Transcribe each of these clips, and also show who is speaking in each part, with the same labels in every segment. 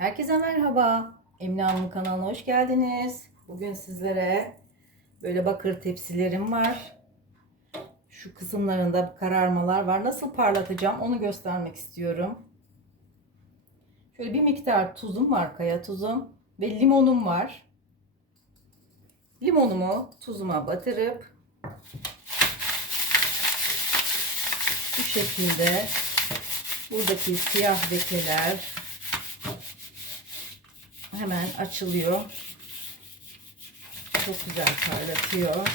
Speaker 1: Herkese merhaba. Emine Hanım'ın kanalına hoş geldiniz. Bugün sizlere böyle bakır tepsilerim var. Şu kısımlarında kararmalar var. Nasıl parlatacağım onu göstermek istiyorum. Şöyle bir miktar tuzum var, kaya tuzum ve limonum var. Limonumu tuzuma batırıp bu şekilde buradaki siyah lekeler hemen açılıyor. Çok güzel parlatıyor.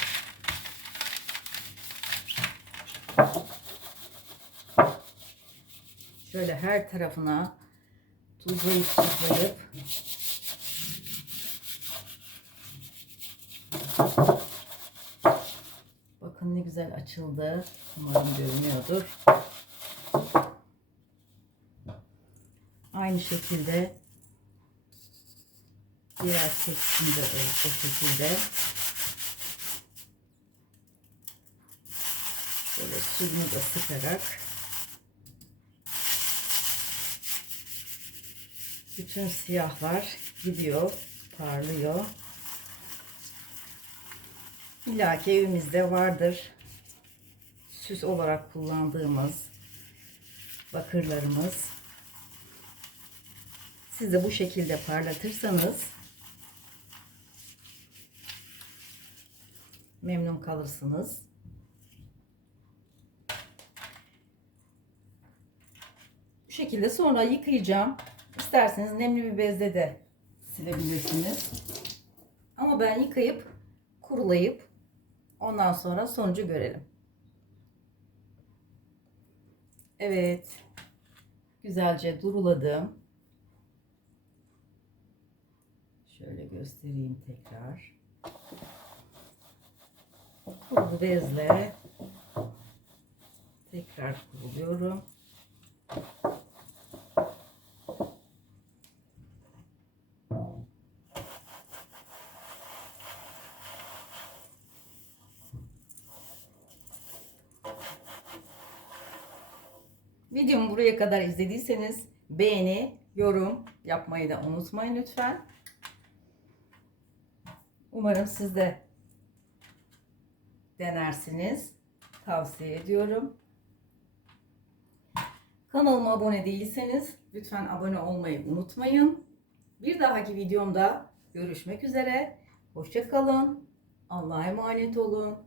Speaker 1: Şöyle her tarafına tuzlayıp tuzlayıp Bakın ne güzel açıldı. Umarım görünüyordur. Aynı şekilde diğer tepsimde de o şekilde böyle suyunu da sıkarak bütün siyahlar gidiyor, parlıyor. İlla ki evimizde vardır. Süs olarak kullandığımız bakırlarımız. Siz de bu şekilde parlatırsanız memnun kalırsınız. Bu şekilde sonra yıkayacağım. İsterseniz nemli bir bezle de silebilirsiniz. Ama ben yıkayıp kurulayıp ondan sonra sonucu görelim. Evet. Güzelce duruladım. Şöyle göstereyim tekrar. Kuru bezle tekrar kuruluyorum. Videomu buraya kadar izlediyseniz beğeni, yorum yapmayı da unutmayın lütfen. Umarım siz de denersiniz. Tavsiye ediyorum. Kanalıma abone değilseniz lütfen abone olmayı unutmayın. Bir dahaki videomda görüşmek üzere. Hoşçakalın. Allah'a emanet olun.